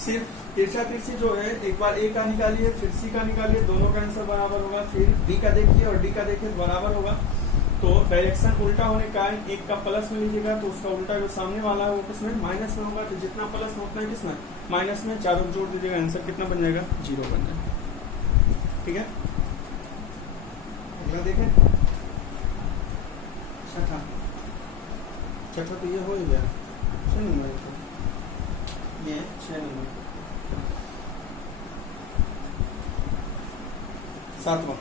सिर्फ तिरछा तिरछी जो है एक बार ए का निकालिए फिर सी का निकालिए, दोनों का आंसर बराबर होगा। फिर बी का देखिए और डी का देखिए बराबर होगा। तो डायरेक्शन उल्टा होने का एक का प्लस में लीजिएगा तो उसका उल्टा जो सामने वाला है वो किसमें माइनस में होगा। तो जितना प्लस में उतना किसमें माइनस में, चारों जोड़ दीजिएगा आंसर कितना बन जाएगा 0 बन जाएगा। ठीक है, अगला देखें छठा तो ये हो ही गया 6 नंबर, ये 6 नंबर। 7वां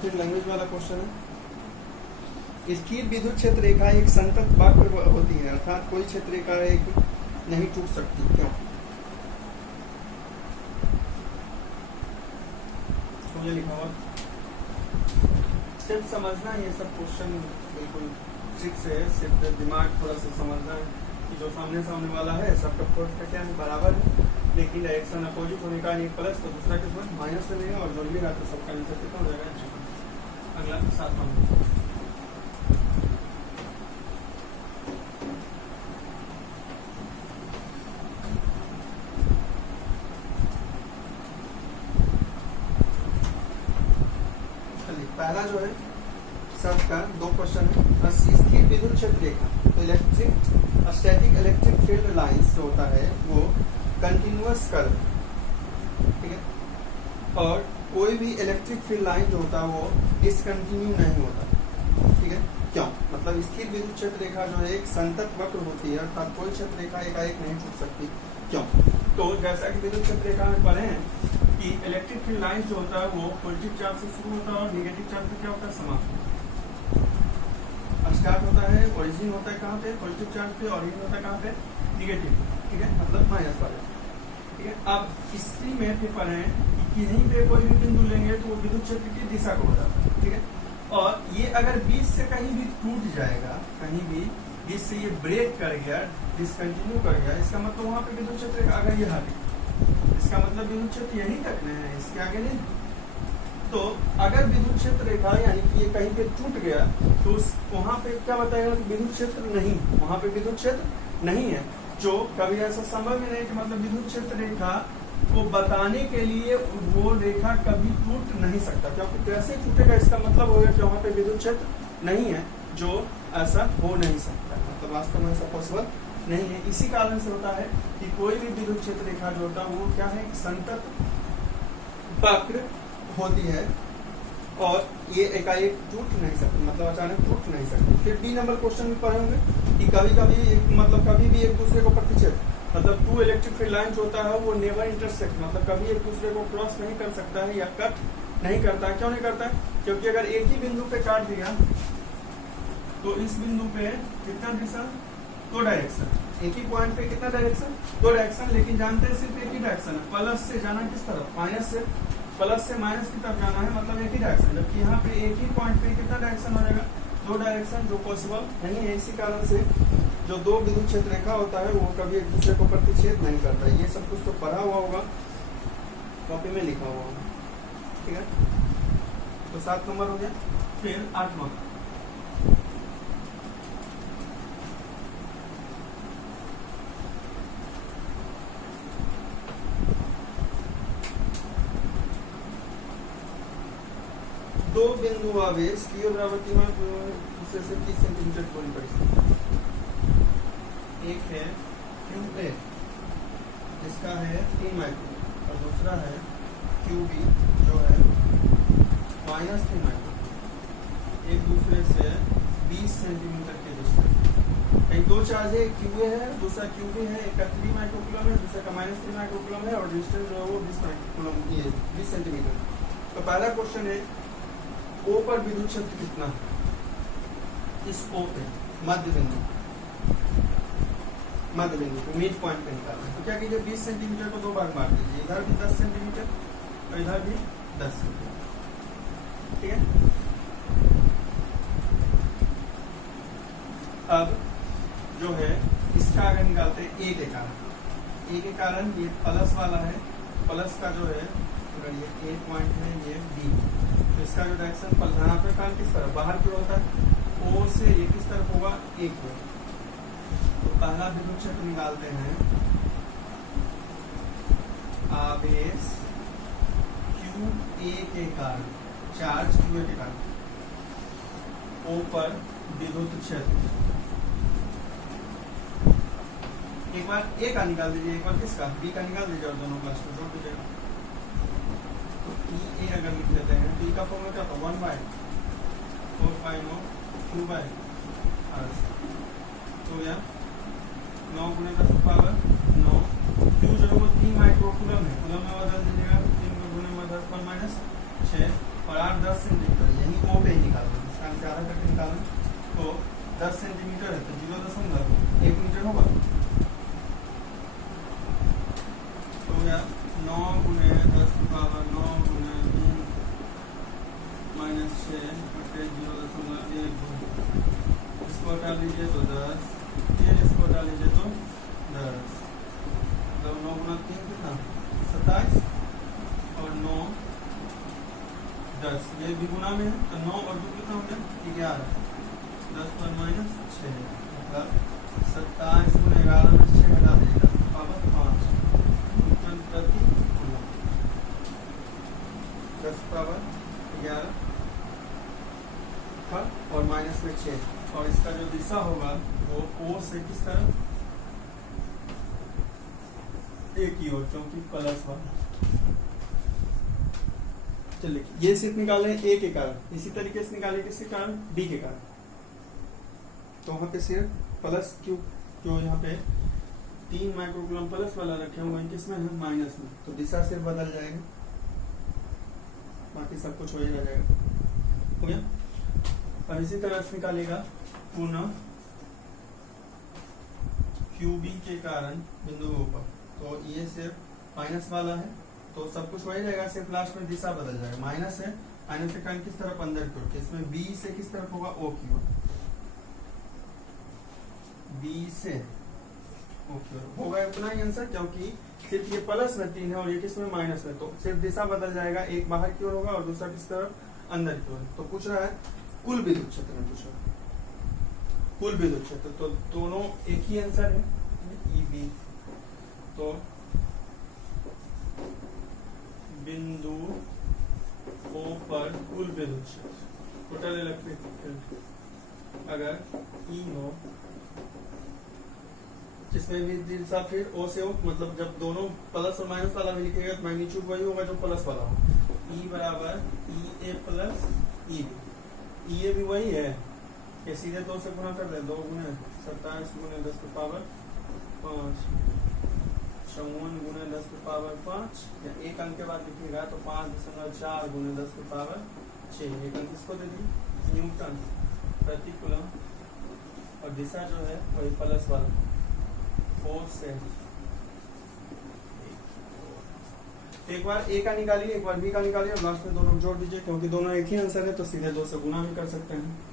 फिर लैंग्वेज वाला क्वेश्चन है। स्थिर विद्युत क्षेत्र रेखा एक संतत वक्र होती है, अर्थात कोई क्षेत्र रेखा एक नहीं टूट सकती, क्यों? मुझे लिखा हुआ सिर्फ समझना ये सब क्वेश्चन बिल्कुल ट्रिक से है, सिर्फ दिमाग थोड़ा सा समझना है कि जो सामने वाला है सबका फोर्स का क्या है बराबर है, लेकिन डायरेक्शन अपोजिट होने का एक प्लस तो दूसरा किसमें माइनस में लेगा और जोड़िएगा तो सबका आंसर कितना हो जाएगा। अगला 7वां पहला जो है सबका 2 क्वेश्चन है। स्थिर विद्युत क्षेत्र रेखा तो स्टैटिक इलेक्ट्रिक फील्ड लाइंस जो होता है वो कंटिन्यूअस कर्व, ठीक है, और कोई भी इलेक्ट्रिक फील्ड लाइन जो होता है वो डिसकंटिन्यू नहीं होता, ठीक है। क्यों? मतलब स्थिर विद्युत क्षेत्र रेखा जो है एक संतत वक्र होती है, अर्थात कोई क्षेत्र रेखा एकाएक नहीं टूट सकती। क्यों? तो जैसा कि विद्युत क्षेत्र रेखा में पढ़े हैं कि इलेक्ट्रिक फील्ड लाइन जो होता है वो पॉजिटिव चार्ज से शुरू होता है और निगेटिव चार्ज पे क्या होता है समाप्त स्टार्ट होता है। ओरिजिन होता है कहाँ पे पॉजिटिव चार्ज पे और एंड होता है कहाँ पे नेगेटिव, ठीक है, मतलब माइनस वाले, ठीक है। अब इसी में फिर पढ़े कि यहीं पे कोई भी बिंदु लेंगे तो वो विद्युत क्षेत्र की दिशा को बताता है, ठीक है। और ये अगर बीच से कहीं भी टूट जाएगा, कहीं भी बीच से ये ब्रेक कर गया, डिसकंटिन्यू कर गया, इसका मतलब वहां पे विद्युत क्षेत्र अगर ये हटे, इसका मतलब विद्युत क्षेत्र यहीं तक में है, इसके आगे नहीं। तो अगर विद्युत क्षेत्र रेखा यानी कि ये कहीं पे टूट गया तो वहां पे क्या बताएगा कि विद्युत क्षेत्र नहीं, वहां पे विद्युत क्षेत्र नहीं है। जो कभी ऐसा संभव ही नहीं कि मतलब विद्युत क्षेत्र रेखा को बताने के लिए वो रेखा कभी टूट नहीं सकता, क्योंकि कैसे टूटेगा इसका मतलब होगा कि वहां पे विद्युत क्षेत्र नहीं है, जो ऐसा हो नहीं सकता, मतलब वास्तव में ऐसा पॉसिबल नहीं है। इसी कारण से होता है कि कोई भी विद्युत क्षेत्र रेखा जो होता है वो क्या है, संतत वक्र होती है और ये एकाएक टूट नहीं सकती, मतलब अचानक टूट नहीं सकती। फिर बी नंबर क्वेश्चन में पढ़े होंगे कि कभी कभी मतलब कभी भी एक दूसरे को प्रतिच्छेद, मतलब टू इलेक्ट्रिक फील्ड लाइन होता है वो नेवर इंटरसेक्ट, मतलब कभी एक दूसरे को क्रॉस नहीं कर सकता है या कट नहीं करता है। क्यों नहीं करता है? क्योंकि अगर एक ही बिंदु पे काट दिया तो इस बिंदु पे कितना दिशा, दो डायरेक्शन, एक ही पॉइंट पे कितना डायरेक्शन, दो डायरेक्शन, लेकिन जानते हैं सिर्फ एक ही डायरेक्शन है, प्लस से जाना किस तरफ, माइनस से, प्लस से माइनस की तरफ जाना है, मतलब एक ही डायरेक्शन, जबकि यहाँ पे एक ही पॉइंट पे कितना डायरेक्शन हो जाएगा, दो डायरेक्शन, जो पॉसिबल नहीं है। इसी कारण से जो दो विद्युत क्षेत्र रेखा होता है वो कभी एक दूसरे को प्रतिच्छेद नहीं करता। ये सब कुछ तो पढ़ा हुआ होगा, कॉपी में लिखा हुआ होगा, ठीक है। तो 7 नंबर हो गया। फिर 8वां, दो बिंदु आवेश की बराबर दूसरे से 30 सेंटीमीटर दूरी पर स्थित, एक है QA इसका है 3 माइक्रो और दूसरा है QB जो है -3 माइक्रो, एक दूसरे से 20 सेंटीमीटर के डिस्टेंस। कहीं दो चार्ज है, QA है, दूसरा QB है, एक का 3 माइक्रोकूलम है, दूसरे का -3 माइक्रोकूलम है और डिस्टेंस जो है वो 20 माइक्रोकूलम, ये 20 सेंटीमीटर। तो पहला क्वेश्चन है O पर विद्युत क्षेत्र कितना है, इस O पे मध्य बिंदु को मिड पॉइंट पे निकालना है। तो क्या कीजिए, 20 सेंटीमीटर को 2 भाग मार दीजिए, इधर भी 10 सेंटीमीटर और इधर भी 10 सेंटीमीटर, ठीक है। अब जो है इसका आगे निकालते हैं A के कारण। A के कारण ये प्लस वाला है, प्लस का जो है अगर ये A पॉइंट है, ये B, तो इसका जो डायरेक्शन पलटाना कारण किस तरफ, बाहर की ओर होता है, O से ये किस तरफ होगा, एक हो। तो पहला विद्युत क्षेत्र निकालते हैं, आवेश QA के कारण, चार्ज QA के कारण O पर विद्युत क्षेत्र। एक बार A का निकाल दीजिए, एक बार किसका, B का निकाल दीजिए और दोनों क्लास को जोड़ दीजिएगा। तो EA अगर लिख लेते हैं तो E का फॉर्मूला क्या था, 1/4π∗Q/r। तो यह 9 × 10⁻9, Q जो है वो 3 माइक्रोकूलम है, कूलम में बदल दीजिएगा, 3 को गुणे में 10 पर -6 और 8 10 सेंटीमीटर, यही O पे ही निकालना है, इसका आंसर आधा करके निकालना। तो 10 सेंटीमीटर है तो 0.1 मीटर होगा, तो यह 9 × 10⁻9 × 3 -6 0.1, इसको हटा लीजिए तो 10, फिर इसको हटा लीजिए तो 10, तो 9 × 3 कितना, 27 और 9 10, ये भी गुना में है तो 9 और 2 कितना हो गया, 11, 10 पर -6, मतलब 27 × 11 में 6 हटा दीजिए, 10⁻5 प्रति कूलम, 10⁻11 और माइनस में 6, और इसका जो दिशा होगा वो O से किस तरफ, A की ओर, क्योंकि प्लस वाला। चलिए ये सिर्फ निकाल रहे हैं A के कारण, इसी तरीके से निकाले किसके कारण, B के कारण। तो वहां पे सिर्फ प्लस Q, जो यहाँ पे 3 माइक्रोकूलम प्लस वाला रखे हुए हैं, किसमें है, माइनस में, तो दिशा सिर्फ बदल जाएगी, बाकी सब कुछ वही रह जाएगा। हो गया। अब इसी तरह से निकालेगा पुनः QB के कारण बिंदु ऊपर, तो ये सिर्फ माइनस वाला है तो सब कुछ वही रहेगा, सिर्फ लास्ट में दिशा बदल जाएगा, माइनस है, माइनस के कारण किस तरफ, अंदर की ओर, इसमें B से किस तरफ होगा, O की ओर, B से O की ओर होगा इतना ही आंसर, क्योंकि सिर्फ ये प्लस में 3 है और ये किसमें, माइनस में, तो सिर्फ दिशा बदल जाएगा, एक बाहर की ओर होगा और दूसरा किस तरफ, अंदर की ओर। तो पूछ रहा है कुल विद्युत क्षेत्र में, पूछ रहा है कुल विद्युत क्षेत्र, तो दोनों एक ही आंसर है, EB। तो बिंदु O पर कुल विद्युत क्षेत्र टोटल इलेक्ट्रिक फील्ड अगर E हो, जिसमें भी दिशा फिर O से O, मतलब जब दोनों प्लस और माइनस वाला भी लिखेगा तो मैग्नीट्यूड वही होगा जो प्लस वाला हो। E बराबर EA प्लस EB, EA भी वही है, ये सीधे 2 से गुना कर दे, 2 गुने 27 गुने 10 की पावर 5, 54 गुने 10 की पावर 5, या एक अंक के बाद लिखिएगा तो 5.4 गुने 10 की पावर 6, एक अंक इसको दे दी, न्यूटन प्रति कूलम, और दिशा जो है वही प्लस वाला 4 से। एक बार ए का निकालिए, एक बार बी का निकालिए, और लास्ट में दोनों जोड़ दीजिए, क्योंकि दोनों एक ही आंसर है तो सीधे 2 से गुना भी कर सकते हैं।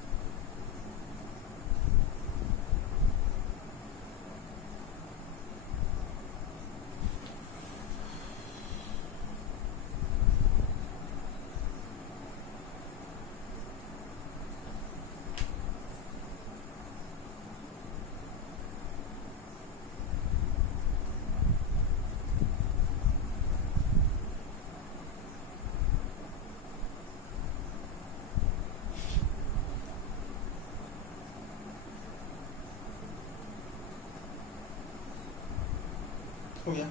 हो गया।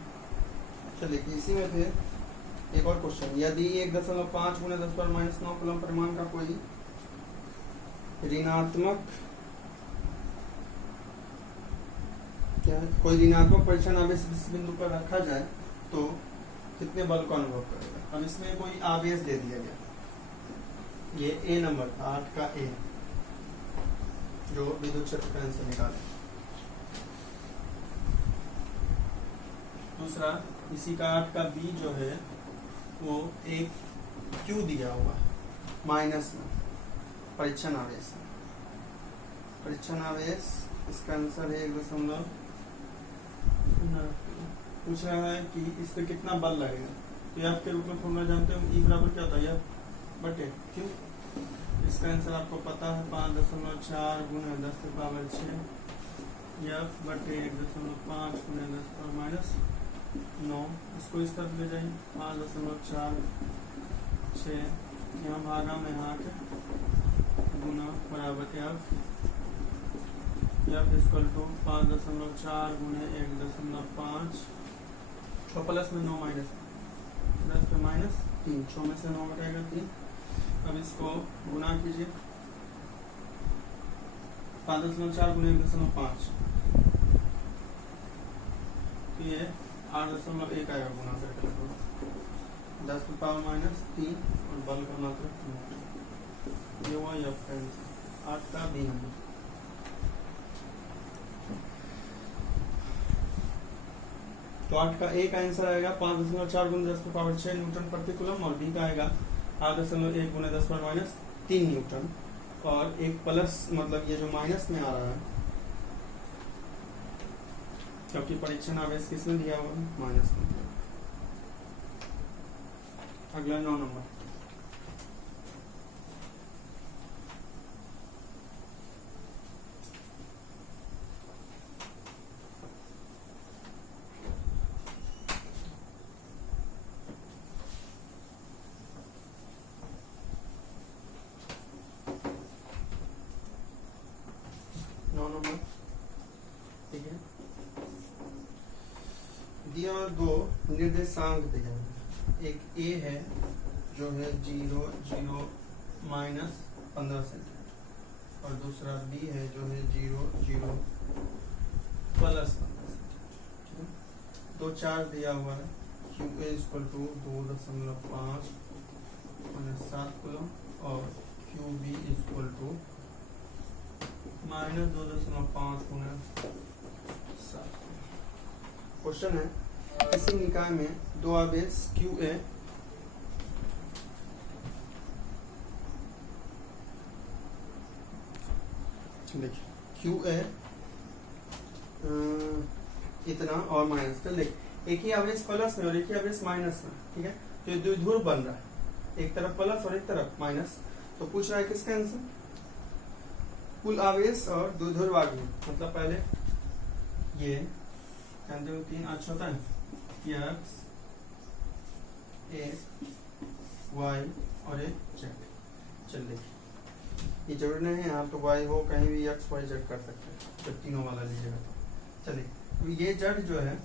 चलिए इसी में फिर एक और क्वेश्चन, यदि 1.5 गुने 10 पर -9 कूलम परिमाण का कोई ऋणात्मक परीक्षण आवेश इस बिंदु पर रखा जाए तो कितने बल का अनुभव करेगा। अब इसमें कोई आवेश दे दिया गया, ये ए नंबर था 8 का ए, जो विद्युत क्षेत्र का आंसर निकाले। दूसरा इसी का 8 का बी जो है वो एक क्यू दिया हुआ माइनस में परीक्षण आवेश, इसका आंसर है 1. पूछ रहा है कि इस पे कितना बल लगेगा, तो एफ के रूप में फॉर्मूला जानते हो, ई बराबर क्या होता है एफ बटे क्यू। इसका आंसर आपको पता है 5.4 गुने 10 की पावर 6, एफ बटे 1.5 गुने 10 की पावर -9। इसको इस तरफ ले जाइए, 5.4 6, यहाँ भागा में 8 गुना बराबर एफ इक्वल टू 5.4 गुने 1.5 और प्लस में 9 माइनस 10 पे -3, 6 में से 9 घटाएगा 3। अब इसको गुना कीजिए, 5.4 गुने 1.5 तो ये 8.1 आएगा गुना करके, 10 की पावर -3 और बल का मात्रा 9। ये हुआ एफ का आंसर 8 का बी नंबर। तो 8 का ए का आंसर आएगा 5.4 गुने 10 की पावर 6 न्यूटन प्रति कूलम, और बी का आएगा 8.1 गुने 10 पर -3 न्यूटन, और एक प्लस मतलब ये जो माइनस में आ रहा है क्योंकि परीक्षण आवेश किसमें दिया हुआ है, माइनस में। अगला 9 नंबर, ठीक है। दिया दो निर्देशांक दिया है, एक ए है जो है 0 0 -15 सेंटीमीटर, और दूसरा बी है जो है 0 0 +15 सेंटीमीटर। दो चार्ज दिया हुआ है, Q A equal to 2.5 7 coulomb और क्यू बी इक्वल टू -2.5 गुना 7। क्वेश्चन है, किसी निकाय में दो आवेश क्यू ए देखिए क्यू ए इतना और माइनस, तो देख एक ही आवेश प्लस में और एक ही आवेश माइनस में, ठीक है। तो ये द्विध्रुव बन रहा है, एक तरफ प्लस और एक तरफ माइनस। तो पूछ रहा है किसका आंसर, कुल आवेश और द्विध्रुव आघूर्ण। मतलब पहले ये जानते हो 3 अच्छा होता है, एक वाई और एक जेड। चल देखिए, ये जरूरी नहीं है यहाँ तो वाई हो, कहीं भी एक्स वाई जेड कर सकते हैं जब तीनों वाला लीजिएगा तो। चलिए, तो ये जेड जो है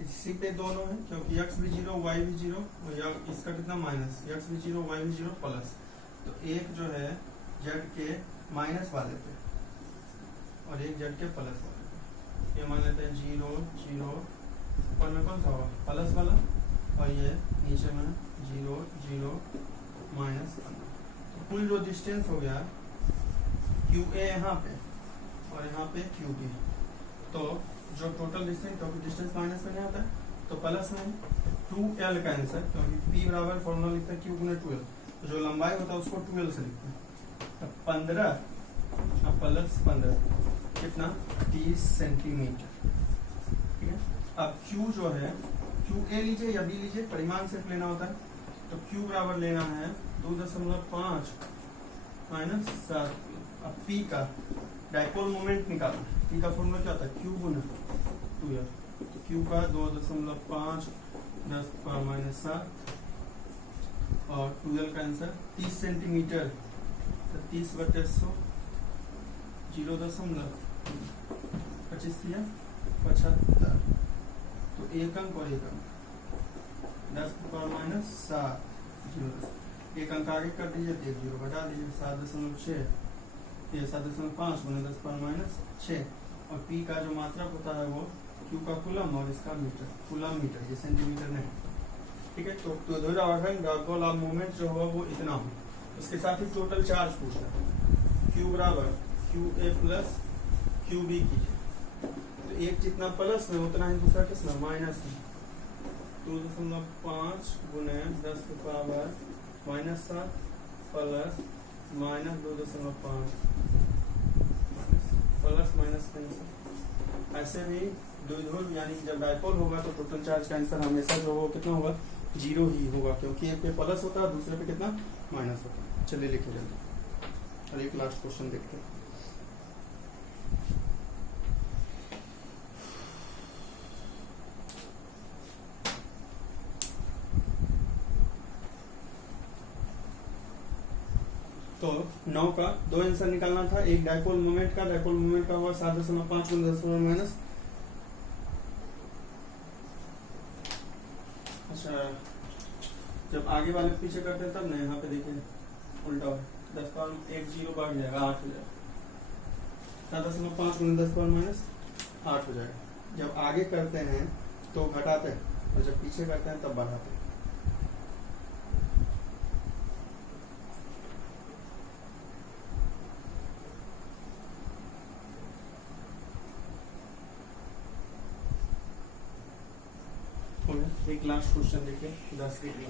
इसी पे दोनों है, क्योंकि एक्स भी जीरो वाई भी जीरो, और इसका कितना माइनस, एक्स भी जीरो वाई भी जीरो प्लस, तो एक जो है जेड के माइनस वाले पे और एक जेड के प्लस वाले पे। ये मान लेते हैं जीरो जीरो, ऊपर में कौन सा होगा प्लस वाला, और ये नीचे में जीरो जीरो माइनस। तो कुल जो डिस्टेंस हो गया क्यू ए यहाँ पे और यहाँ पे क्यू बी, तो जो टोटल डिस्टेंस, क्योंकि डिस्टेंस माइनस में नहीं आता है तो प्लस में 2l का आंसर, क्योंकि p बराबर फॉर्मूला लिखता है q गुना 12, तो जो लंबाई होता है उसको 12 से लिखते हैं। अब 15 प्लस 15 कितना 30 सेंटीमीटर। ठीक है, अब q जो है qa लीजिए या b लीजिए, परिमाण सिर्फ लेना होता है, तो q बराबर लेना है 2.5 माइनस 7। अब p का डाइपोल मोमेंट निकालना, p का फॉर्मूला क्या होता है q गुना 2l, तो q का 2.5 10 पावर माइनस 7 और 2l का आंसर 30 सेंटीमीटर, तो 30/100 0.25 75, तो एक अंक और एक अंक 10 पावर माइनस 7 0, एक अंक आगे कर दीजिए तो एक जीरो घटा दीजिए, 7.6, ये 7.5 गुना 10 पावर माइनस 6, और p का जो मात्रक होता है वो q का कूलम और इसका मीटर, कूलम मीटर, ये सेंटीमीटर नहीं। ठीक है, तो डाइपोल ऑफ मोमेंट जो होगा वो इतना हो। इसके साथ ही टोटल चार्ज पूछना है, q बराबर qa प्लस qb कीजिए, तो एक जितना प्लस में उतना ही दूसरा कितना माइनस में, 2.5 गुना 10 की power minus 7 plus minus 2.5 plus minus cancel. ऐसे भी द्विध्रुव यानी जब डाइपोल होगा तो टोटल चार्ज का आंसर हमेशा जो होगा कितना होगा, जीरो ही होगा, क्योंकि एक पे प्लस होता है दूसरे पे कितना माइनस होता है। चलिए लिखे जल्दी, और एक लास्ट क्वेश्चन देखते हैं। तो 9 का दो आंसर निकालना था, एक डाइपोल मोमेंट का, डाइपोल मोमेंट का हुआ 7.5 गुना 10 माइनस, अच्छा जब आगे वाले पीछे करते हैं तब ना, यहाँ पे देखिए उल्टा है, 10 पावर एक जीरो बढ़ जाएगा 8 हो जाएगा, 7.5 गुना 10 पावर माइनस 8 हो जाएगा। जब आगे करते हैं तो घटाते हैं और जब पीछे करते हैं तब बढ़ाते हैं। एक लास्ट क्वेश्चन देखिए 10 के लिए।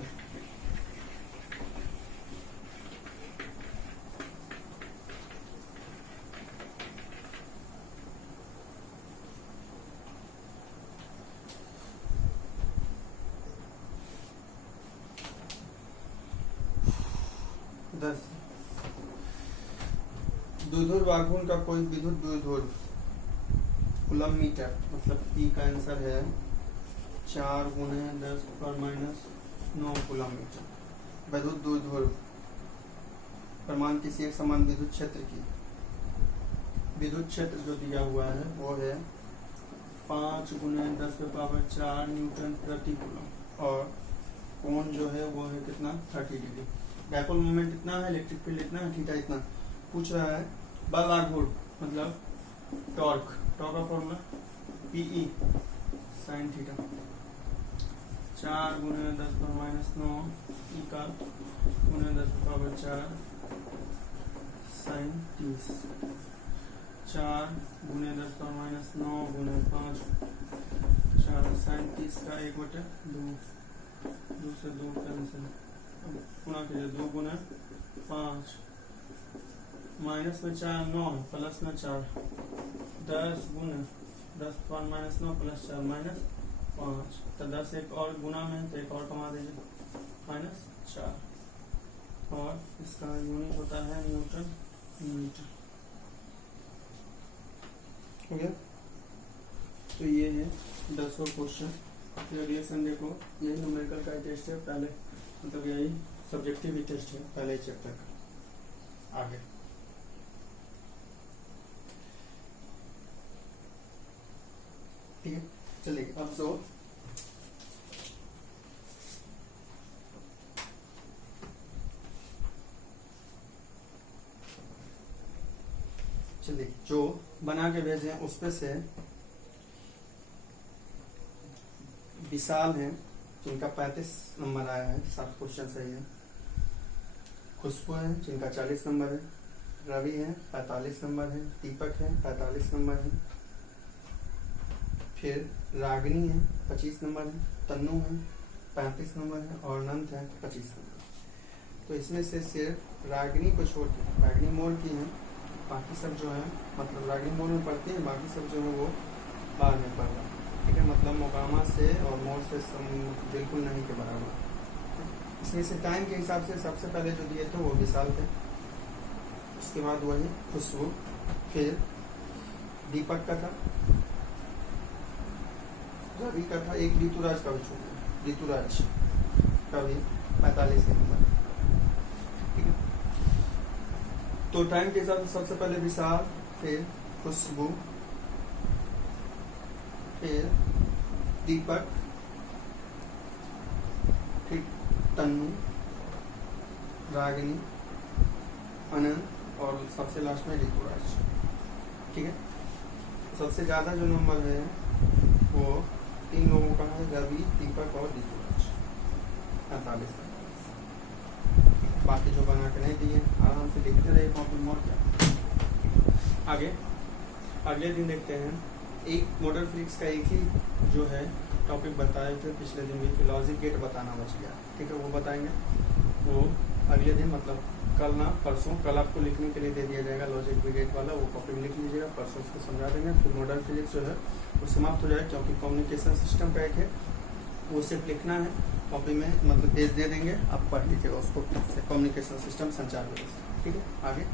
द्विध्रुव आघूर्ण का कोई विद्युत द्विध्रुव कूलम मीटर, मतलब p का आंसर है 4 गुने 10 पावर माइनस 9 कूलम मीटर। विद्युत द्विध्रुव परिमाण किसी एक समान विद्युत क्षेत्र की, विद्युत क्षेत्र जो दिया हुआ है वो है 5 गुने 10 के पावर 4 न्यूटन प्रति कूलम, और कोण जो है वो है कितना 30 डिग्री। डाइपोल मोमेंट इतना है, इलेक्ट्रिक फील्ड इतना है, थीटा इतना। पूछ रहा है बल आघूर्ण मतलब टॉर्क, टॉर्क का फॉर्मूला PE sin थीटा, 4 गुने 10 पावर माइनस 9 ई का गुने 10 पावर 4 sin 30, 4 गुने 10 पावर माइनस 9 गुने 5 4 sin 30 का 1/2, 2 से 2 कैंसिल, गुणा कीजिए 2 गुना 5 माइनस में 4 9 प्लस में 4 10 गुना 10 पावर माइनस 9 प्लस 4 माइनस 5, तो 10 एक और गुना में तो एक और कमा दीजिए माइनस 4, और इसका यूनिट होता है न्यूटन मीटर। हो गया, तो ये है 10वां क्वेश्चन। ये अगले संडे को यही न्यूमेरिकल का टेस्ट है, पहले मतलब यही सब्जेक्टिव ही टेस्ट है पहले चैप्टर का। आगे ठीक है, चलिए अब तो चलिए जो बना के भेजे उस पे से विशाल है जिनका 35 नंबर आया है, 7 क्वेश्चन सही है। खुशबू है जिनका 40 नंबर है। रवि है 45 नंबर है। दीपक है 45 नंबर है। फिर रागिनी है 25 नंबर है। तन्नू है 35 नंबर है और अनंत है 25 नंबर। तो इसमें से सिर्फ रागिनी को छोड़ के, रागिनी मोड़ की है, बाकी सब जो है मतलब रागिनी मोड़ में पढ़ती है, बाकी सब जो है वो बाद में पढ़ रहा है। ठीक है, मतलब मोकामा से और मोड़ से बिल्कुल नहीं के बराबर। इसमें से टाइम के हिसाब से सबसे पहले जो दिए थे वो विशाल थे, उसके बाद वही खुशबू, फिर दीपक का था, रवि का था, एक ऋतुराज का भी छोड़ दिया, ऋतुराज का भी 45 नंबर। ठीक है, तो टाइम के हिसाब से सबसे पहले विशाल, फिर खुशबू, फिर दीपक, फिर तन्नू, रागिनी, अनंत और सबसे लास्ट में ऋतुराज। ठीक है, सबसे ज्यादा जो नंबर है वो 3 लोगों का है, रवि, दीपक और ऋतुराज, 48 नंबर। बाकी जो बना के नहीं दिए आराम से लिखते रहे कॉपी में, और क्या। आगे अगले दिन देखते हैं, एक मॉडल फिजिक्स का एक ही जो है टॉपिक बताए थे पिछले दिन भी, कि लॉजिक गेट बताना बच गया। ठीक है, वो बताएंगे वो अगले दिन, मतलब कल ना परसों। कल आपको लिखने के लिए दे दिया जाएगा लॉजिक गेट वाला, वो कॉपी में लिख लीजिएगा, परसों उसको समझा देंगे। फिर मॉडल फिजिक्स जो है वो समाप्त हो जाए, क्योंकि कम्युनिकेशन सिस्टम का एक है, वो सिर्फ लिखना है कॉपी में, मतलब पेज दे देंगे, आप पढ़ लीजिएगा उसको, कम्युनिकेशन सिस्टम, संचार व्यवस्था। ठीक है, आगे